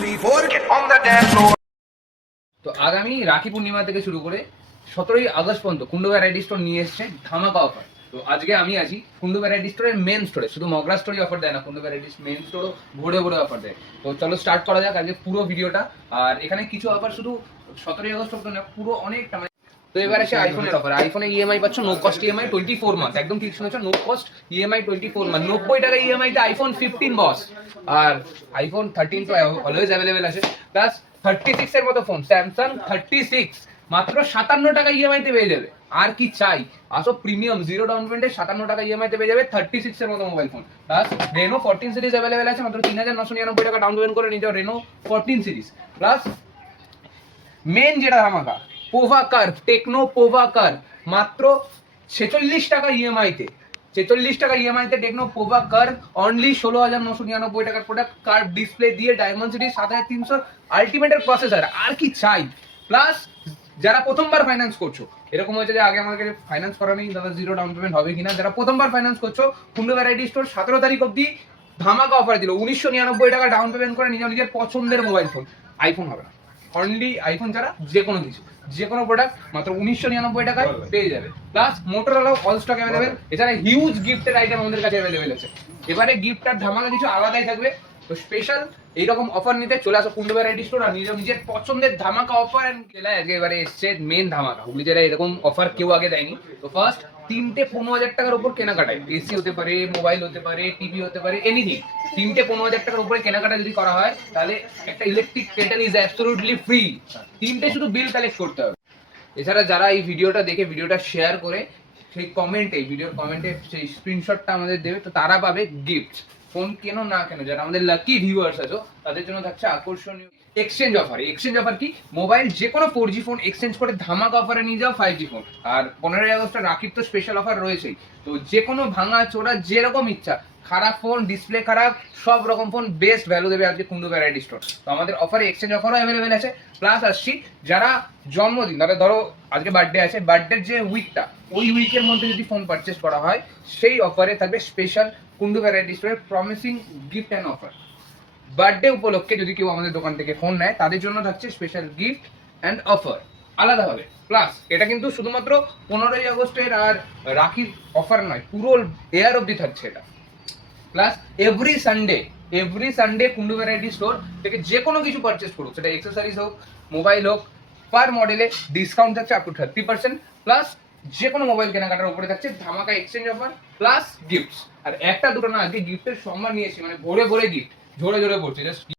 three, four, get on the dance floor. তো আগামী রাখি পূর্ণিমা থেকে শুরু করে সতেরোই আগস্ট পর্যন্ত কুন্ডু ভ্যারাইটি স্টোর নিয়ে এসছে ধামাকা অফার তো আজকে আমি আছি কুন্ডু ভ্যারাইটি স্টোরের মেন স্টোরে শুধু মগরা স্টোরি অফার দেয় না কুন্ডু ভ্যারাইটিস মেন স্টোরও ভরে ভরে অফার দেয়। তো চলো স্টার্ট করা যাক আজকে পুরো ভিডিওটা আর এখানে কিছু অফার শুধু সতেরোই আগস্ট পর্যন্ত না পুরো অনেকটা মানে তো এবার আসে আইফোনের অফার আইফোনে ইএমআই পাচ্ছ no cost EMI twenty four month একদম ঠিক শুনেছ no cost EMI twenty four month নব্বই টাকা ইএমআই তে আইফোন ফিফটিন বস আর আইফোন থার্টিন তো অলওয়েজ অ্যাভেলেবেল আছে প্লাস থার্টি সিক্স এর মতো ফোন স্যামসাং থার্টি সিক্স মাত্র সাতান্ন টাকা ইএমআই তে পেয়ে যাবে, আর কি চাই? আসো প্রিমিয়াম জিরো ডাউন পেমেন্টে সাতান্ন টাকা ইএমআই তে পেয়ে যাবে থার্টি সিক্স এর মতো mobile phone plus Reno fourteen series available আছে, মাত্র তিন হাজার নশো নিরানব্বই টাকা ডাউন পেমেন্ট করে নিতে Reno fourteen series plus main যেটা ধামাকা পোভা কার টেকনো পোভা কার মাত্র ছেচল্লিশ টাকা ইএমআই তে। ছেচল্লিশ টাকা ইএমআই তে টেকনো পোভা কার অনলি ষোলো হাজার নশো নিরানব্বই টাকার প্রোডাক্ট কার ডিসপ্লে দিয়ে ডায়মন্ড সিটি সাত হাজার তিনশো আলটিমেটের প্রসেসর আর কি চাই? প্লাস যারা প্রথমবার ফাইন্যান্স করছ, এরকম হয়েছে যে আগে আমাকে ফাইন্যান্স করা নেই দাদা জিরো ডাউন পেমেন্ট হবে কিনা। যারা প্রথমবার ফাইন্যান্স করছ, কুন্ডু ভ্যারাইটি স্টোর সতেরো তারিখ অব্দি ধামাকা অফার দিল। উনিশশো নিরানব্বই টাকা ডাউন পেমেন্ট করে নিজের নিজের পছন্দের মোবাইল ফোন আইফোন হবে। না অনলি আইফোন ছাড়া যে কোনো কিছু যে কোনো প্রোডাক্ট মাত্র উনিশশো নিরানব্বই টাকায় পেয়ে যাবে। প্লাস মোটরওয়ালাও অল স্টক অ্যাভেলেবেল এছাড়া হিউজ গিফটের আইটেম আমাদের কাছে অ্যাভেলেবেল আছে। এবারে গিফটটার ধামাকা কিছু আলাদাই থাকবে। তো স্পেশাল এইরকম অফার নিতে চলে আসো কুন্ডু ভ্যারাইটি স্টোর আর নিজের নিজের পছন্দের ধামাকা অফার জেলায় আজকে এবারে এসছে মেন ধামাকা। হুগলি জেলায় এরকম অফার কেউ আগে দেয়নি। তো ফার্স্ট তিনটে পনেরো হাজার টাকার উপর কেনাকাটায় এসি হতে পারে মোবাইল হতে পারে টিভি হতে পারে এনিথিং তিনটে পনেরো হাজার টাকার উপরে কেনাকাটা যদি করা হয়, তাহলে একটা electric kettle is absolutely free তিনটে শুধু বিল কালেক্ট করতে হবে। এছাড়া যারা এই ভিডিওটা দেখে ভিডিওটা শেয়ার করে, সেই কমেন্টে ভিডিওর কমেন্টে সেই স্ক্রিনশটটা আমাদের দেবে, তো তারা পাবে গিফট ফোন কেন না কেন? যারা আমাদের লাকি ভিউয়ার্স আছো, তাদের জন্য থাকছে আকর্ষণীয় এক্সচেঞ্জ অফার এক্সচেঞ্জ অফার কি? মোবাইল যে কোনো ফোর জি ফোন এক্সচেঞ্জ করে ধামাকা অফারে নিয়ে যাও ফাইভ জি ফোন আর পনেরোই আগস্ট রাখির তো স্পেশাল অফার রয়েছেই। তো যে কোনো ভাঙা চোরা যেরকম ইচ্ছা, খারাপ ফোন ডিসপ্লে খারাপ, সব রকম ফোন বেস্ট ভ্যালু দেবে আজকে কুন্ডু ভ্যারাইটি স্টোর তো আমাদের অফারে এক্সচেঞ্জ অফারও অ্যাভেলেবেল আছে। প্লাস আসছি, যারা জন্মদিন তারা ধরো আজকে বার্থডে আছে বার্থডের যে উইকটা ওই উইকের মধ্যে যদি ফোন পারচেস করা হয়, সেই অফারে থাকবে স্পেশাল কুন্ডু ভ্যারাইটি স্টোরের promising gift and offer birthday উপলক্ষে যদি কেউ আমাদের দোকান থেকে ফোন নেয়, তাদের জন্য থাকছে স্পেশাল গিফট অ্যান্ড অফার আলাদাভাবে। প্লাস এটা কিন্তু শুধুমাত্র পনেরোই আগস্টের আর রাখির অফার নয়, পুরো এয়ার অবধি থাকছে এটা। Plus every Sunday every Sunday Kundu variety store থেকে যে কোনো কিছু পারচেস করুক সেটা এক্সেসরিজ হোক মোবাইল হোক পার মডেলে ডিসকাউন্ট থাকছে up to thirty percent plus যে কোনো মোবাইল কেনাকাটার উপরে থাকছে ধামাকা এক্সচেঞ্জ অফার প্লাস গিফটস আর একটা দুটো না, আজকে গিফটের সম্মান নিয়েছি মানে ভরে ভরে গিফট ঝরে ঝরে পড়ছে জাস্ট